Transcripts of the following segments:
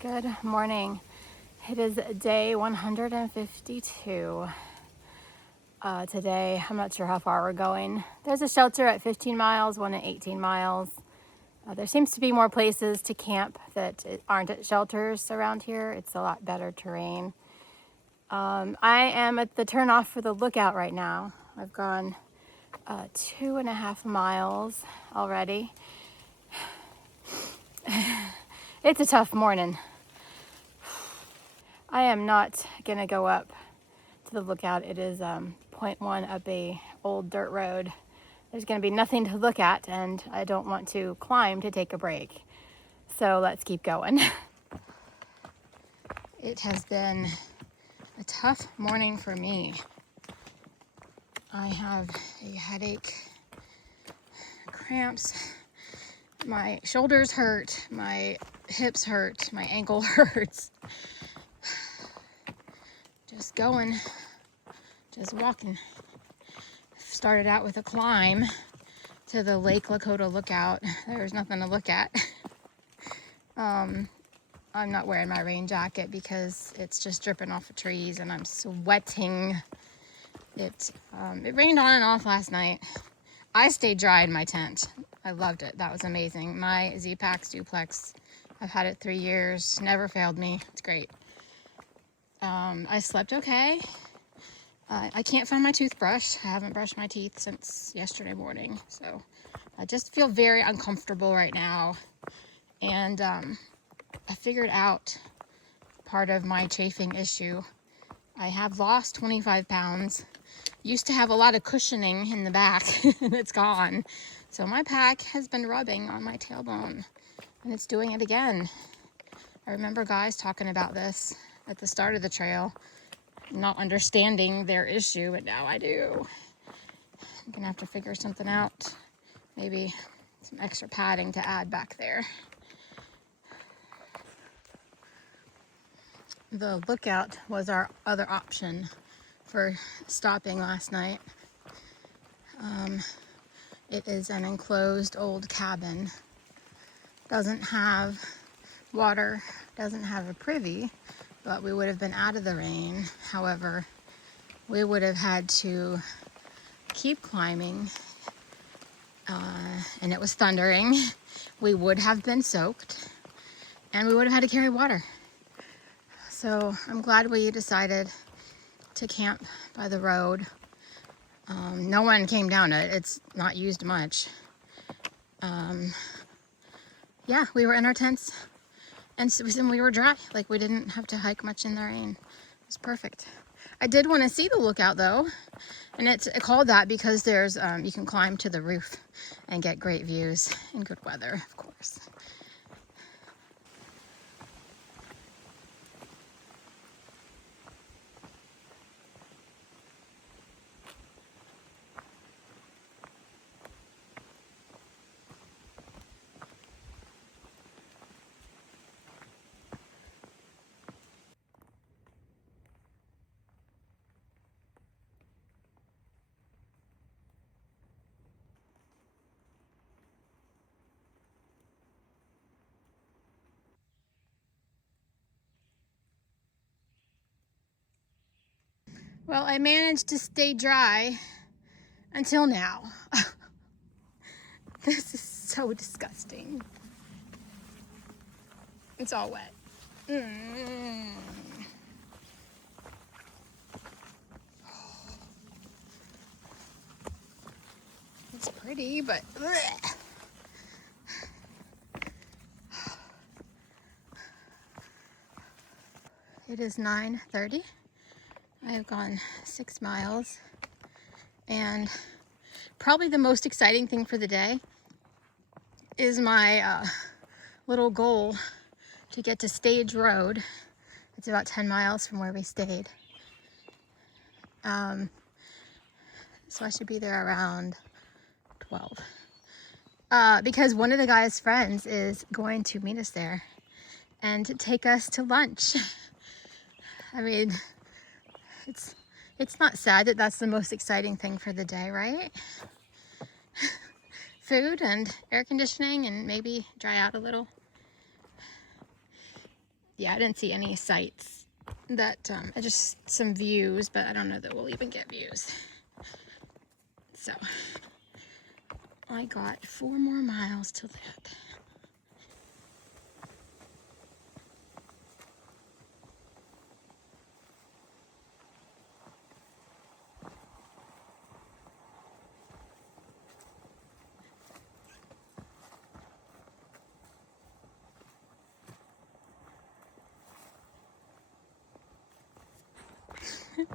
Good morning. It is day 152. Today, I'm not sure how far we're going. There's a shelter at 15 miles, one at 18 miles. There seems to be more places to camp that aren't at shelters around here. It's a lot better terrain. I am at the turnoff for the lookout right now. I've gone 2.5 miles already. It's a tough morning. I am not gonna go up to the lookout. It is 0.1 up a old dirt road. There's gonna be nothing to look at, and I don't want to climb to take a break. So let's keep going. It has been a tough morning for me. I have a headache, cramps, my shoulders hurt, my hips hurt, my ankle hurts. Just going, just walking. Started out with a climb to the Lake Lakota lookout. There's nothing to look at. I'm not wearing my rain jacket because it's just dripping off the trees and I'm sweating. It rained on and off last night. I stayed dry in my tent. I loved it. That was amazing. My Z-Pax duplex, I've had it 3 years, never failed me. It's great. I slept okay. I can't find my toothbrush. I haven't brushed my teeth since yesterday morning. So I just feel very uncomfortable right now. And I figured out part of my chafing issue. I have lost 25 pounds. Used to have a lot of cushioning in the back and it's gone. So my pack has been rubbing on my tailbone and it's doing it again. I remember guys talking about this at the start of the trail, not understanding their issue, but now I do. I'm gonna have to figure something out. Maybe some extra padding to add back there. The lookout was our other option for stopping last night. It is an enclosed old cabin. Doesn't have water, doesn't have a privy, but we would have been out of the rain. However, we would have had to keep climbing, and it was thundering. We would have been soaked, and we would have had to carry water. So I'm glad we decided to camp by the road. No one came down it. It's not used much. Yeah, we were in our tents and we were dry. Like, we didn't have to hike much in the rain. It was perfect. I did want to see the lookout though. And it's called that because there's, you can climb to the roof and get great views in good weather, of course. Well, I managed to stay dry until now. This is so disgusting. It's all wet. It's pretty, but bleh. It is 9:30. I have gone 6 miles, and probably the most exciting thing for the day is my little goal to get to Stage Road. It's about 10 miles from where we stayed. So I should be there around 12. Because one of the guy's friends is going to meet us there and take us to lunch. I mean, it's not sad that that's the most exciting thing for the day, right? Food and air conditioning and maybe dry out a little. yeah, I didn't see any sights that, just some views, but I don't know that we'll even get views. So I got 4 more miles till that.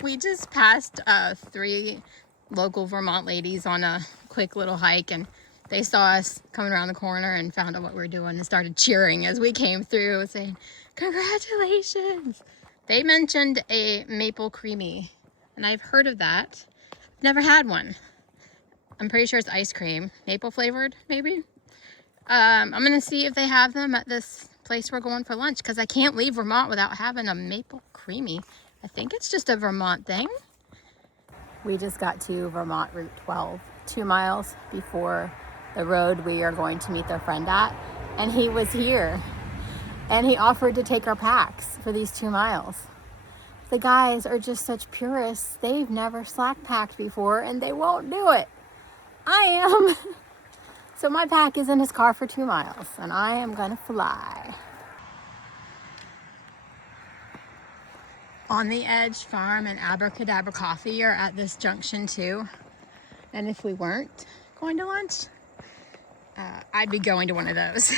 We just passed 3 local Vermont ladies on a quick little hike, and they saw us coming around the corner and found out what we were doing and started cheering as we came through, saying, "Congratulations!" They mentioned a maple creamy, and I've heard of that. Never had one. I'm pretty sure it's ice cream, maple flavored, maybe. I'm gonna see if they have them at this place we're going for lunch, because I can't leave Vermont without having a maple creamy. I think it's just a Vermont thing. We just got to Vermont Route 12, 2 miles before the road we are going to meet their friend at, and he was here, and he offered to take our packs for these 2 miles. The guys are just such purists. They've never slack packed before, and they won't do it. I am. So my pack is in his car for 2 miles, and I am gonna fly. On the Edge Farm and Abracadabra Coffee are at this junction too. And if we weren't going to lunch, I'd be going to one of those.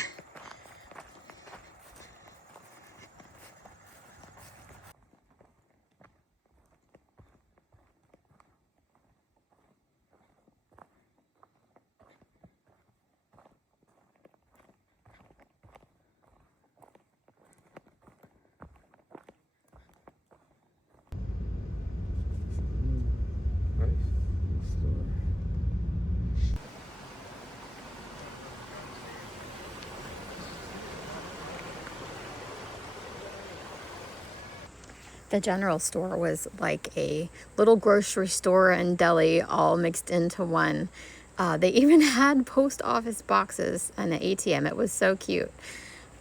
The general store was like a little grocery store and deli all mixed into one. They even had post office boxes and an ATM. It was so cute.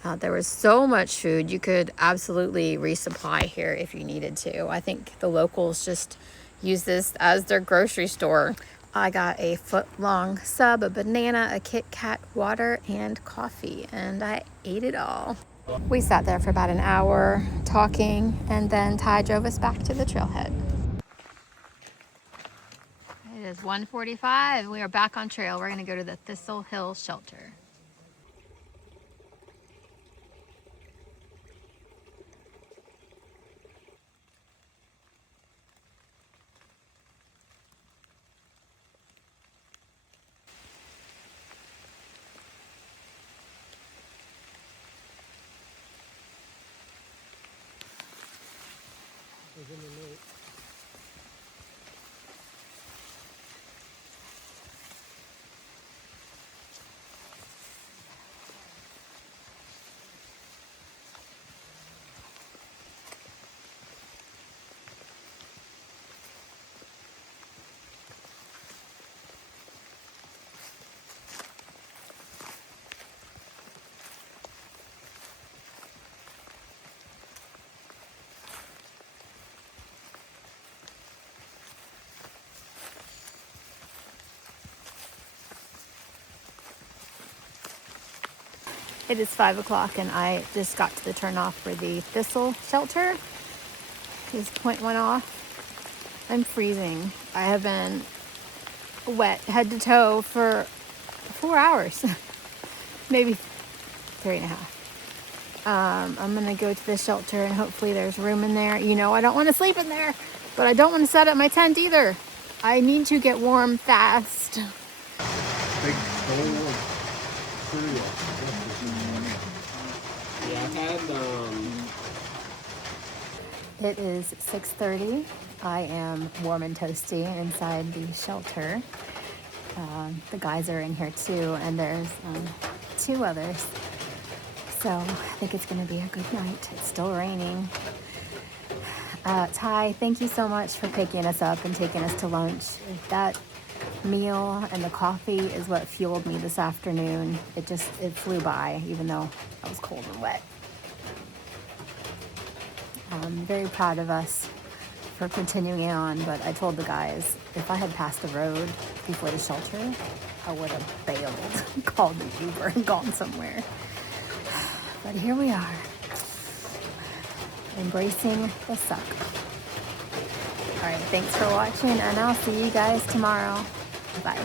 There was so much food. You could absolutely resupply here if you needed to. I think the locals just use this as their grocery store. I got a foot-long sub, a banana, a Kit Kat, water, and coffee, and I ate it all. We sat there for about an hour talking, and then Ty drove us back to the trailhead. It is 1:45. We are back on trail. We're going to go to the Thistle Hill shelter. It is 5 o'clock, and I just got to the turnoff for the Thistle shelter. His point went off. I'm freezing. I have been wet head to toe for 4 hours, maybe 3.5. I'm gonna go to the shelter, and hopefully there's room in there. You know, I don't want to sleep in there, but I don't want to set up my tent either. I need to get warm fast. Big bowl of cereal. Yeah, I had It is 6:30. I am warm and toasty inside the shelter. The guys are in here too, and there's 2 others. So I think it's going to be a good night. It's still raining. Ty, thank you so much for picking us up and taking us to lunch. That meal and the coffee is what fueled me this afternoon. It flew by, even though I was cold and wet. Very proud of us for continuing on, but I told the guys if I had passed the road before the shelter, I would have bailed, called an Uber and gone somewhere. But here we are, embracing the suck. All right, thanks for watching, and I'll see you guys tomorrow. Bye.